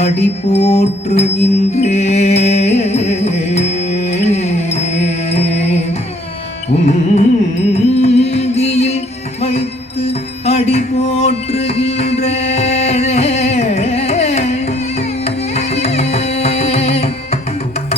அடி போற்றுகின்றே உந்தியில் வைத்து அடி போற்றுகின்ற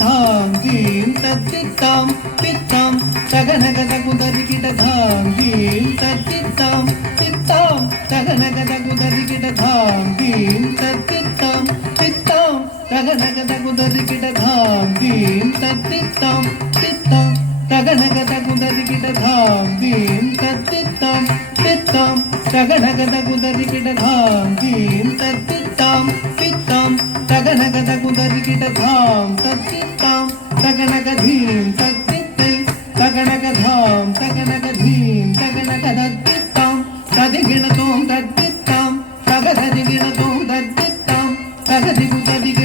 தாங்கீம் தத்தித்தாம் பித்தாம் தகனகத குதறிகிட தாங்கீம் தத்தித்தாம் தித்தாம் தகனகத குதறிகிட தாங்கீம் தத்தித்தாம் தித்தாம் தகனகத குதறிகிட தாங்கீம் தத்தித்தாம் தித்தாம் தகனகத குதறிகிட தாங்கீம் தத்தித்தாம் தித்தாம் தகனகத குதறிகிட தாங்கீம் தத்தித்தாம் தித்தாம் தகனகத குதறிகிட தாம் தத்தித்தாம் தகனகதீம் தத்தித்தை தகனகதாம் தகனகதீம் தகனகதத்தித்தாம் ததிகிணதோம் தத்தித்தாம் தகததிகிணதோம் தத்தித்தாம் தகதிகு ததிக